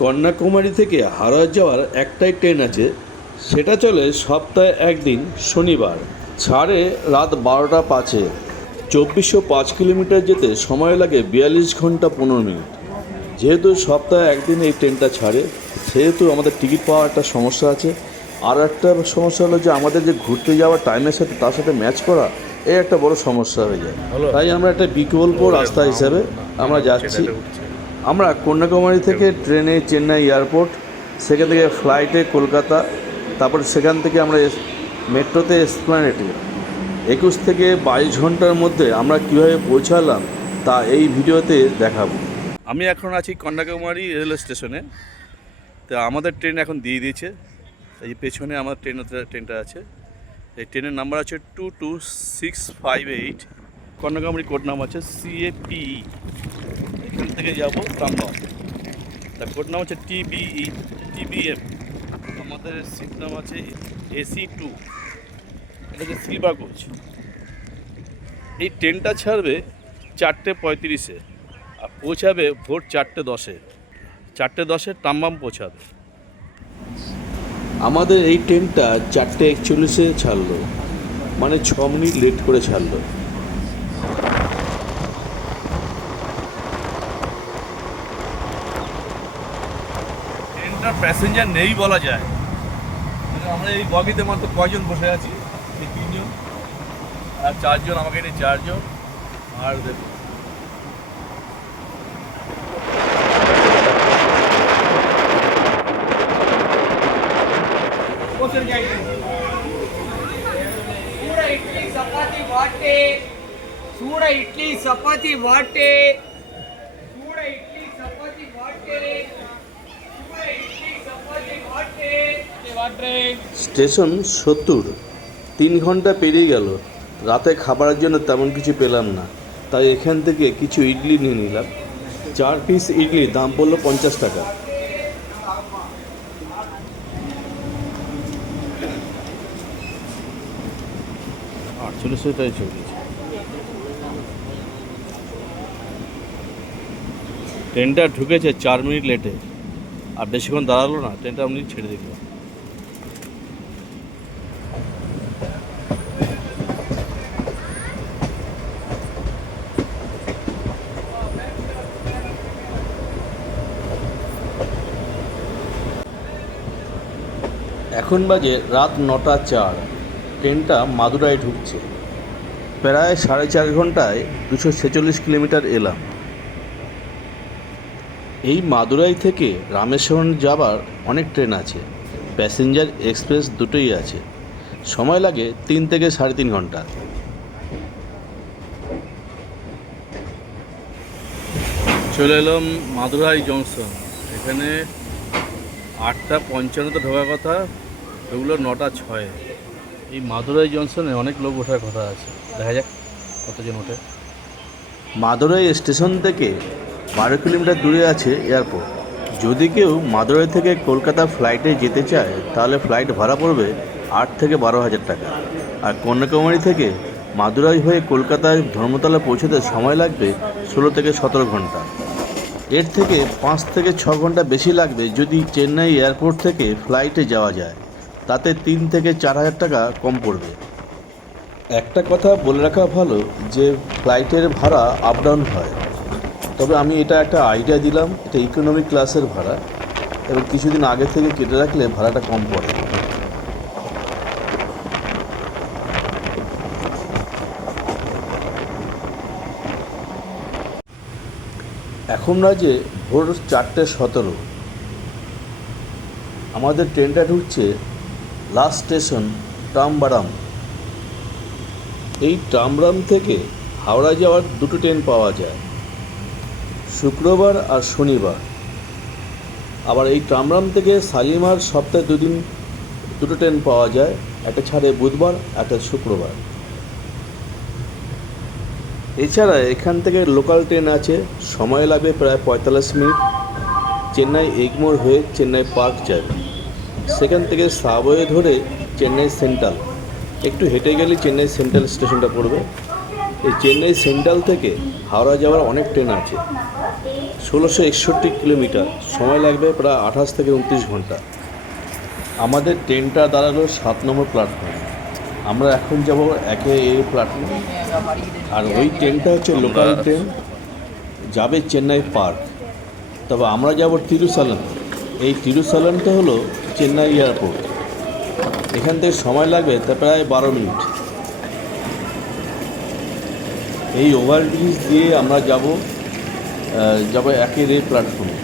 কন্যাকুমারী থেকে হাওড়া যাওয়ার একটাই ট্রেন আছে, সেটা চলে সপ্তাহে একদিন শনিবার, ছাড়ে রাত 12টা 5-এ। 2405 কিলোমিটার যেতে সময় লাগে 42 ঘন্টা 15 মিনিট। যেহেতু সপ্তাহে একদিন এই ট্রেনটা ছাড়ে, সেহেতু আমাদের টিকিট পাওয়ার একটা সমস্যা আছে। আর একটা সমস্যা হলো যে আমাদের যে ঘুরতে যাওয়ার টাইমের সাথে তার সাথে ম্যাচ করা, এই একটা বড় সমস্যা হয়ে যায়। তাই আমরা একটা বিকল্প রাস্তা হিসাবে আমরা যাচ্ছি। আমরা কন্যাকুমারী থেকে ট্রেনে চেন্নাই এয়ারপোর্ট, সেখান থেকে ফ্লাইটে কলকাতা, তারপর সেখান থেকে আমরা মেট্রোতে এসপ্ল্যানেডে 21 থেকে 22 ঘন্টার মধ্যে আমরা কীভাবে পৌঁছালাম তা এই ভিডিওতে দেখাবো। আমি এখন আছি কন্যাকুমারী রেলওয়ে স্টেশনে। তো আমাদের ট্রেন এখন দিয়ে দিয়েছে। এই পেছনে আমার ট্রেনটা আছে। এই ট্রেনের নাম্বার আছে 22658। কন্যাকুমারী কোড নাম আছে CAPE। এখান থেকে যাবো দমদম। তার কোড নাম হচ্ছে TBM। আমাদের সিট নাম আছে AC2। এটা হচ্ছে স্লিপার কোচ। এই ট্রেনটা ছাড়বে 4:35-এ আর পৌঁছাবে ভোর 4:10-এ। 4:10-এ দমদম পৌঁছাবে। আমাদের এই ট্রেনটা 4:41-এ ছাড়লো, মানে 6 মিনিট লেট করে ছাড়লো। ট্রেনটার প্যাসেঞ্জার নেই বলা যায়। আমরা এই বগিতে মাত্র কয়জন বসে আছি? এই 3জন আর 4জন, আমাকে নিয়ে 4জন। আর দেখুন सूड इडली चपाती वाटे सूड इडली चपाती वाटे सूड इडली चपाती वाटे वाटे স্টেশন 70। 3 ঘন্টা পেরিয়ে গেল, রাতে খাবারের জন্য তেমন কিছু পেলাম না। তাই এখান থেকে কিছু ইডলি নিয়ে নিলাম। 4 পিস ইডলি দাম পড়লো 50 টাকা। টাই চলছে। ট্রেনটা ঢুকেছে 4 মিনিট লেটে, আর বেশিক্ষণ দাঁড়ালো না, ট্রেনটা আপনি ছেড়ে দিল। এখন বাজে রাত 9টা 4। ট্রেনটা মাদুরাই ঢুকছে। প্রায় 4.5 ঘন্টায় 246 কিলোমিটার এলাম। এই মাদুরাই থেকে রামেশ্বরম যাবার অনেক ট্রেন আছে, প্যাসেঞ্জার এক্সপ্রেস দুটোই আছে। সময় লাগে 3 থেকে 3.5 ঘন্টা। চলে এলাম মাদুরাই জংশন। এখানে 8:55-তে ঢোকার কথা, ওগুলো 9টা 6। এই মাদুরাই জংশনে অনেক লোক ওঠার কথা আছে, দেখা যাক কতজন ওঠে। মাদুরাই স্টেশন থেকে 12 কিলোমিটার দূরে আছে এয়ারপোর্ট। যদি কেউ মাদুরাই থেকে কলকাতা ফ্লাইটে যেতে চায় তাহলে ফ্লাইট ভাড়া পড়বে 8 থেকে 12 হাজার টাকা। আর কন্যাকুমারী থেকে মাদুরাই হয়ে কলকাতায় ধর্মতলা পৌঁছতে সময় লাগবে 16 থেকে 17 ঘন্টা। এর থেকে 5 থেকে 6 ঘন্টা বেশি লাগবে যদি চেন্নাই এয়ারপোর্ট থেকে ফ্লাইটে যাওয়া যায়, তাতে 3 থেকে 4 হাজার টাকা কম পড়বে। একটা কথা বলে রাখা ভালো যে ফ্লাইটের ভাড়া আপ ডাউন হয়, তবে আমি এটা একটা আইডিয়া দিলাম, এটা ইকোনমি ক্লাসের ভাড়া, এবং কিছুদিন আগে থেকে কেটে রাখলে ভাড়াটা কম পড়ে। এখন বাজে ভোর 4:17। আমাদের ট্রেনটা ঢুকছে লাস্ট স্টেশন ট্রামবারাম। এই ট্রামবারাম থেকে হাওড়া যাওয়ার দুটো ট্রেন পাওয়া যায়, শুক্রবার আর শনিবার। আবার এই ট্রামবারাম থেকে শালিমার সপ্তাহে 2 দিন দুটো ট্রেন পাওয়া যায়, একটা ছাড়ে বুধবার, একটা শুক্রবার। এছাড়া এখান থেকে লোকাল ট্রেন আছে, সময় লাগবে প্রায় 45 মিনিট। চেন্নাই এগমোর হয়ে চেন্নাই পার্ক যাবে, সেখান থেকে সাবওয়ে ধরে চেন্নাই সেন্ট্রাল। একটু হেঁটে গেলে চেন্নাই সেন্ট্রাল স্টেশনটা পড়বে। এই চেন্নাই সেন্ট্রাল থেকে হাওড়া যাওয়ার অনেক ট্রেন আছে, 1661 কিলোমিটার, সময় লাগবে প্রায় 28 থেকে 29 ঘন্টা। আমাদের ট্রেনটা দাঁড়ালো 7 নম্বর প্ল্যাটফর্মে। আমরা এখন যাব 1A প্ল্যাটফর্মে। আর ওই ট্রেনটা হচ্ছে লোকাল ট্রেন, যাবে চেন্নাই পার্ক। তবে আমরা যাব তিরুসালাম। এই তিরুসালামটা হলো চেন্নাই এয়ারপোর্ট। এখান থেকে সময় লাগবে তা প্রায় 12 মিনিট। এই ওভারব্রিজ দিয়ে আমরা যাব 1A প্ল্যাটফর্মে।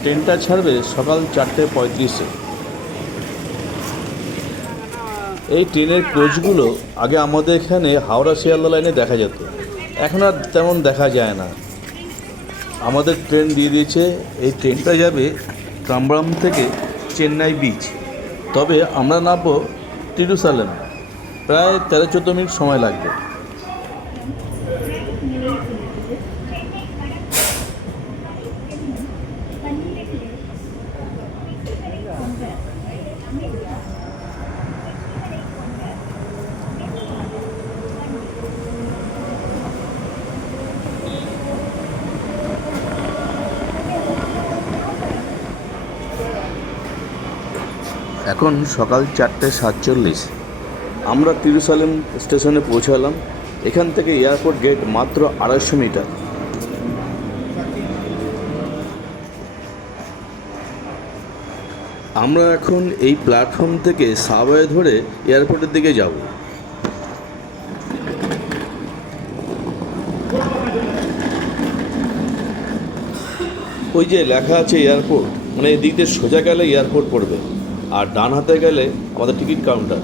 ট্রেনটা ছাড়বে সকাল 4:35-এ। এই ট্রেনের কোচগুলো আগে আমাদের এখানে হাওড়া শিয়ালদা লাইনে দেখা যেত, এখন আর তেমন দেখা যায় না। আমাদের ট্রেন দিয়ে দিয়েছে। এই ট্রেনটা যাবে তাম্বারাম থেকে চেন্নাই বিচ। তবে আমরা নামবো তিরুসালাম, প্রায় 13-14 মিনিট সময় লাগবে। এখন সকাল 4:47। আমরা তিরুসালাম স্টেশনে পৌঁছালাম। এখান থেকে এয়ারপোর্ট গেট মাত্র 250 মিটার। আমরা এখন এই প্ল্যাটফর্ম থেকে সাবওয়ে ধরে এয়ারপোর্টের দিকে যাব। ওই যে লেখা আছে এয়ারপোর্ট, মানে এদিক দিয়ে সোজা গেলে এয়ারপোর্ট পড়বে, আর ডান হাতে গেলে আমাদের টিকিট কাউন্টার।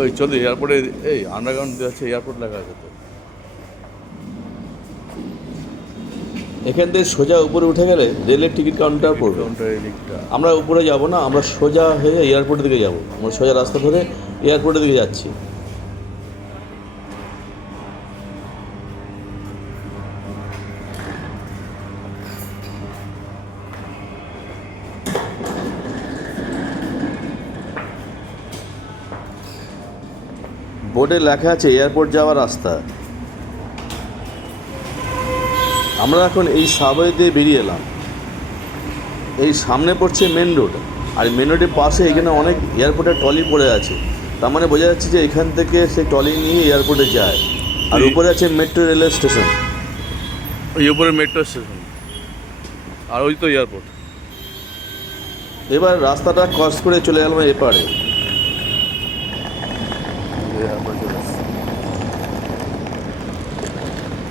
ওই চলো এয়ারপোর্টে, এই আন্ডারগ্রাউন্ড আছে, এয়ারপোর্ট লেখা আছে তো। এখান থেকে সোজা উপরে উঠে গেলে রেলের টিকিট কাউন্টার পড়বে। আমরা উপরে যাব না, আমরা সোজা হয়ে এয়ারপোর্টের দিকে যাব। আমরা সোজা রাস্তা ধরে এয়ারপোর্টের দিকে যাচ্ছি। বোর্ডে লেখা আছে এয়ারপোর্ট যাওয়ার রাস্তা। আমরা এখন এই সাবওয়ে দিয়ে বেরিয়ে এলাম। এই সামনে পড়ছে মেন রোড, আর মেন রোডের পাশে এখানে অনেক এয়ারপোর্টের ট্রলি পড়ে আছে। তার মানে বোঝা যাচ্ছে যে এখান থেকে সেই ট্রলি নিয়ে এয়ারপোর্টে যায়। আর উপরে আছে মেট্রো রেলের স্টেশন। ওই উপরে মেট্রো স্টেশন, আর ওই তো এয়ারপোর্ট। এবার রাস্তাটা ক্রস করে চলে গেলাম এপারে।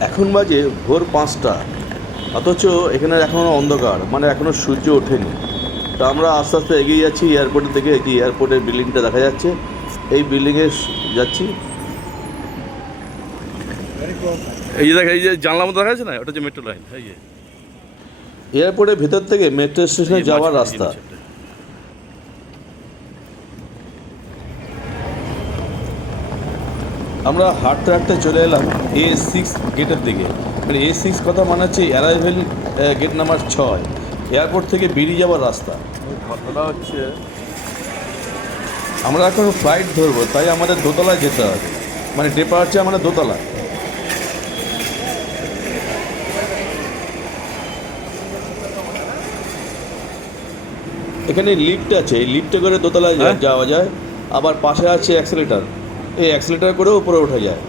এখন বাজে ভোর 5টা, অথচ এখানে এখনও অন্ধকার, মানে এখনও সূর্য ওঠেনি। তা আমরা আস্তে আস্তে এগিয়ে যাচ্ছি এয়ারপোর্টের দিকে। এই এয়ারপোর্টের বিল্ডিংটা দেখা যাচ্ছে, এই বিল্ডিংয়ে যাচ্ছি। এই যে দেখা, এই যে জানলার মতো দেখা যাচ্ছে না, ওটা হচ্ছে মেট্রো লাইন। এই যে এয়ারপোর্টের ভেতর থেকে মেট্রো স্টেশনে যাওয়ার রাস্তা। আমরা হাঁটতে হাঁটতে চলে এলাম A6 গেটের দিকে। মানে A6 কথা মানে হচ্ছে অ্যারাইভেল গেট নাম্বার 6, এয়ারপোর্ট থেকে বেরিয়ে যাওয়ার রাস্তা। কথাটা হচ্ছে আমরা এখন ফ্লাইট ধরবো, তাই আমাদের দোতলায় যেতে হবে। মানে ডিপার্চার আমাদের দোতলা। এখানে লিফট আছে, এই লিফটে করে দোতলায় যাওয়া যায়। আবার পাশে আছে অ্যাক্সেলেটার, এই অ্যাক্সেলেটার করে উপরে ওঠা যায়।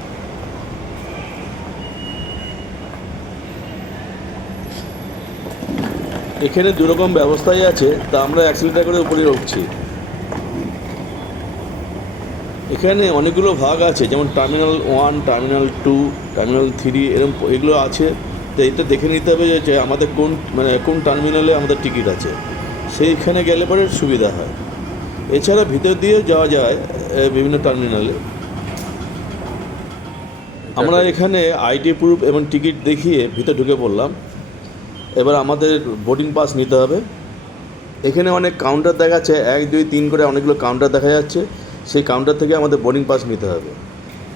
এখানে দুরকম ব্যবস্থাই আছে, তা আমরা অ্যাক্সেলেটার করে উপরে উঠছি। এখানে অনেকগুলো ভাগ আছে, যেমন টার্মিনাল 1, টার্মিনাল 2, টার্মিনাল 3, এরকম এগুলো আছে। তো এটা দেখে নিতে হবে যে আমাদের কোন টার্মিনালে আমাদের টিকিট আছে, সেইখানে গেলে পরে সুবিধা হয়। এছাড়া ভিতর দিয়েও যাওয়া যায় বিভিন্ন টার্মিনালে। আমরা এখানে আইডি প্রুফ এবং টিকিট দেখিয়ে ভিতরে ঢুকে পড়লাম। এবার আমাদের বোর্ডিং পাস নিতে হবে। এখানে অনেক কাউন্টার দেখাচ্ছে, 1, 2, 3 করে অনেকগুলো কাউন্টার দেখা যাচ্ছে। সেই কাউন্টার থেকে আমাদের বোর্ডিং পাস নিতে হবে।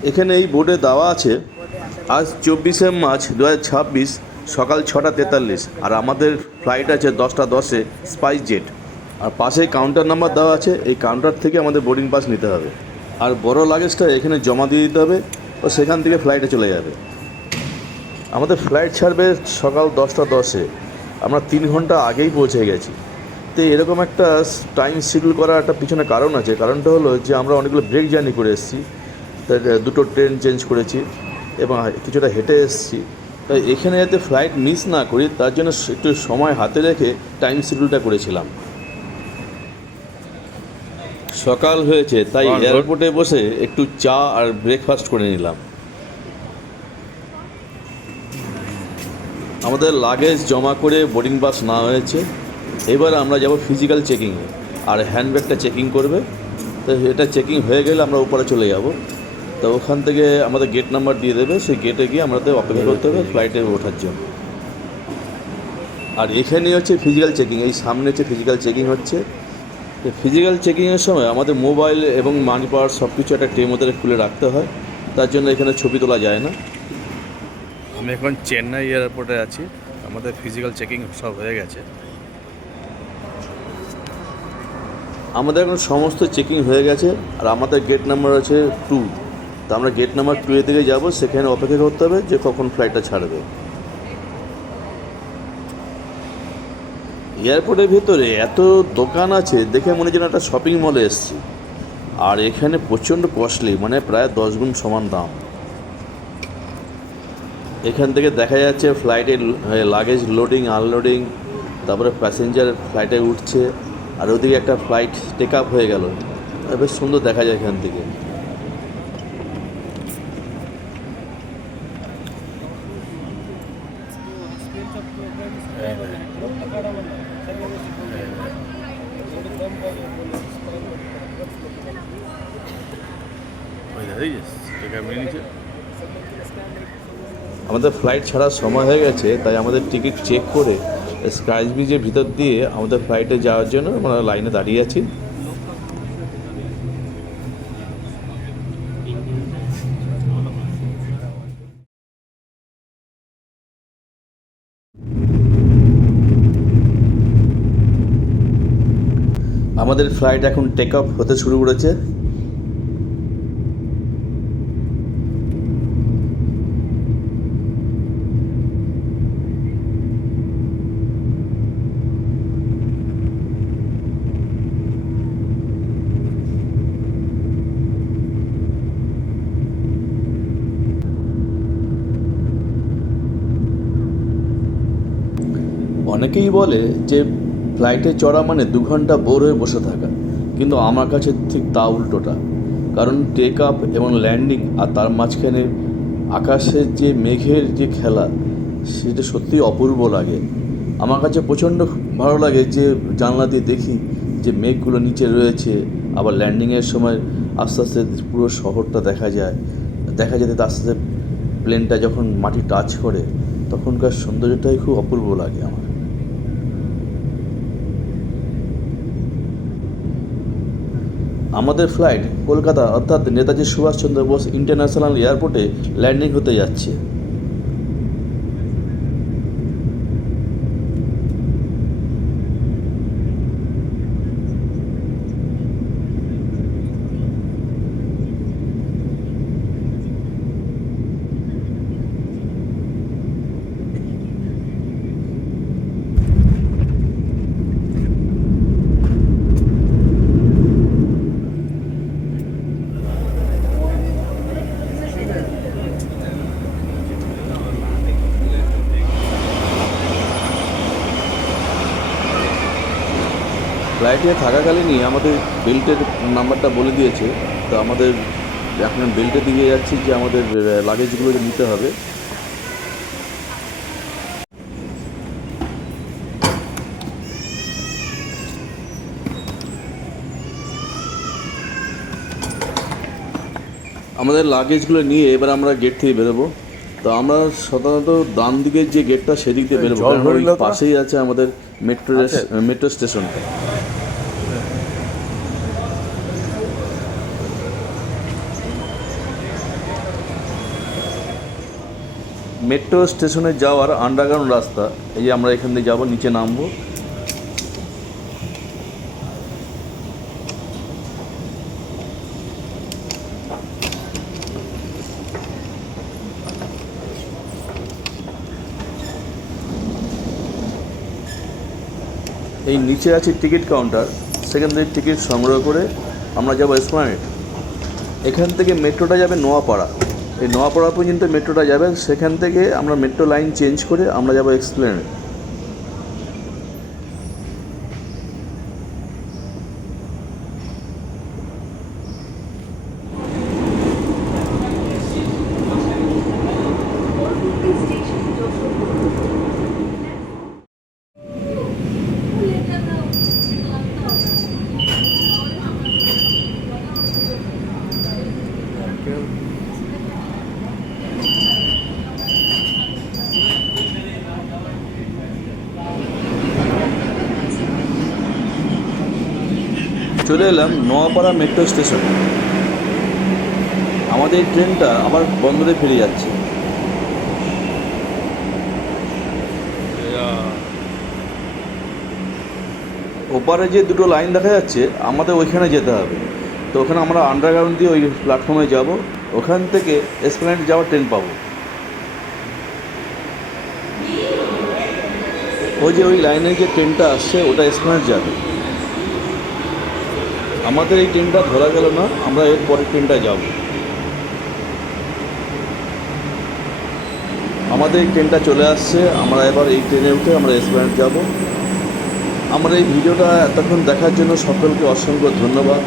এখানে এই বোর্ডে দেওয়া আছে আজ 24শে মার্চ 2026 সকাল 6:43, আর আমাদের ফ্লাইট আছে 10:10-এ স্পাইস জেট। আর পাশে কাউন্টার নাম্বার দেওয়া আছে, এই কাউন্টার থেকে আমাদের বোর্ডিং পাস নিতে হবে। আর বড় লাগেজটা এখানে জমা দিয়ে দিতে হবে, ও সেখান থেকে ফ্লাইটে চলে যাবে। আমাদের ফ্লাইট ছাড়বে সকাল 10টা 10-এ, আমরা 3 ঘন্টা আগেই পৌঁছে গেছি। তো এরকম একটা টাইম শিডিউল করার একটা পিছনে কারণ আছে। কারণটা হলো যে আমরা অনেকগুলো ব্রেক জার্নি করে এসেছি, তাই 2টো ট্রেন চেঞ্জ করেছি এবং কিছুটা হেঁটে এসেছি। তাই এখানে যাতে ফ্লাইট মিস না করি তার জন্য একটু সময় হাতে রেখে টাইম শিডিউলটা করেছিলাম। সকাল হয়েছে তাই Good. এয়ারপোর্টে বসে একটু চা আর ব্রেকফাস্ট করে নিলাম। আমাদের লাগেজ জমা করে বোর্ডিং পাস নেওয়া হয়েছে। এবার আমরা যাব ফিজিক্যাল চেকিংয়ে, আর হ্যান্ডব্যাগটা চেকিং করবে। তো এটা চেকিং হয়ে গেলে আমরা উপরে চলে যাব। তো ওখান থেকে আমাদের গেট নাম্বার দিয়ে দেবে, সেই গেটে গিয়ে আমাদের অপেক্ষা করতে হবে ফ্লাইটে ওঠার জন্য। আর এখানেই হচ্ছে ফিজিক্যাল চেকিং, এই সামনে হচ্ছে ফিজিক্যাল চেকিং হচ্ছে। ফিজিক্যাল চেকিংয়ের সময় আমাদের মোবাইল এবং মানি পাওয়ার সব কিছু একটা ট্রের মধ্যে খুলে রাখতে হয়, তার জন্য এখানে ছবি তোলা যায় না। আমি এখন চেন্নাই এয়ারপোর্টে আছি। আমাদের ফিজিক্যাল চেকিং সব হয়ে গেছে। আমাদের এখন সমস্ত চেকিং হয়ে গেছে, আর আমাদের গেট নাম্বার আছে 2। তো আমরা গেট নাম্বার 2 থেকে যাব, সেখানে অপেক্ষা করতে হবে যে কখন ফ্লাইটটা ছাড়বে। এয়ারপোর্টের ভেতরে এত দোকান আছে, দেখে মনে যেন একটা শপিং মলে এসেছি। আর এখানে প্রচণ্ড কস্টলি, মানে প্রায় 10 গুণ সমান দাম। এখান থেকে দেখা যাচ্ছে ফ্লাইটের লাগেজ লোডিং আনলোডিং, তারপরে প্যাসেঞ্জার ফ্লাইটে উঠছে, আর ওদিকে একটা ফ্লাইট টেক আপ হয়ে গেল। বেশ সুন্দর দেখা যায় এখান থেকে। আমাদের ফ্লাইট ছাড়ার সময় হয়ে গেছে, তাই আমাদের টিকিট চেক করে স্কাই ব্রিজের ভিতর দিয়ে আমাদের ফ্লাইটে যাওয়ার জন্য আমরা লাইনে দাঁড়িয়ে আছি। আমাদের ফ্লাইট এখন টেক অফ হতে শুরু করেছে। অনেকেই বলে যে ফ্লাইটে চড়া মানে 2 ঘন্টা বোর হয়ে বসে থাকা, কিন্তু আমার কাছে ঠিক তা উল্টোটা। কারণ টেক আপ এবং ল্যান্ডিং আর তার মাঝখানে আকাশের যে মেঘের যে খেলা, সেটা সত্যিই অপূর্ব লাগে। আমার কাছে প্রচণ্ড ভালো লাগে যে জানলা দিয়ে দেখি যে মেঘগুলো নিচে রয়েছে, আবার ল্যান্ডিংয়ের সময় আস্তে আস্তে পুরো শহরটা দেখা যায়। আস্তে আস্তে প্লেনটা যখন মাটি টাচ করে তখনকার সৌন্দর্যটাই খুব অপূর্ব লাগে আমার। আমাদের ফ্লাইট কলকাতা অর্থাৎ নেতাজি সুভাষচন্দ্র বোস ইন্টারন্যাশনাল এয়ারপোর্টে ল্যান্ডিং হতে যাচ্ছে। ফ্লাইটে থাকাকালীনই আমাদের বেল্টের নাম্বারটা বলে দিয়েছে। তো আমাদের এখন বেল্টের দিকে যাচ্ছি যে আমাদের লাগেজগুলো নিতে হবে। আমাদের লাগেজগুলো নিয়ে এবার আমরা গেট থেকে বেরোবো। তো আমরা সাধারণত ডান দিকের যে গেটটা সেদিক দিয়ে বেরোবো, কারণ ওই পাশেই আছে আমাদের মেট্রো স্টেশনটা। মেট্রো স্টেশনে যাওয়ার আন্ডারগ্রাউন্ড রাস্তা, এই যে আমরা এখান থেকে যাবো, নিচে নামবো। এই নিচে আছে টিকিট কাউন্টার, সেখান থেকে টিকিট সংগ্রহ করে আমরা যাবো এসপ্ল্যানেড। এখান থেকে মেট্রোটা যাবে নোয়াপাড়া, এই নোয়াপাড়া পর্যন্ত মেট্রোটা যাবে, সেখান থেকে আমরা মেট্রো লাইন চেঞ্জ করে আমরা যাবো এসপ্ল্যানেড। চলে এলাম নোয়াপাড়া মেট্রো স্টেশন। আমাদের ট্রেনটা আবার বন্দরে ফিরে যাচ্ছে। ওপারে যে দুটো লাইন দেখা যাচ্ছে আমাদের ওইখানে যেতে হবে, তো ওখানে আমরা আন্ডারগ্রাউন্ড দিয়ে ওই প্ল্যাটফর্মে যাব, ওখান থেকে এসপ্ল্যানেড যাওয়ার ট্রেন পাবো। ওই যে ওই লাইনে যে ট্রেনটা আসছে ওটা এসপ্ল্যানেড যাবে। আমাদের এই ট্রেনটা ধরা গেল না, আমরা এর পরের ট্রেনটা যাব। আমাদের এই ট্রেনটা চলে আসছে, আমরা এবার এই ট্রেনে উঠে আমরা এসপ্ল্যানেড যাব। আমার এই ভিডিওটা এতক্ষণ দেখার জন্য সকলকে অসংখ্য ধন্যবাদ।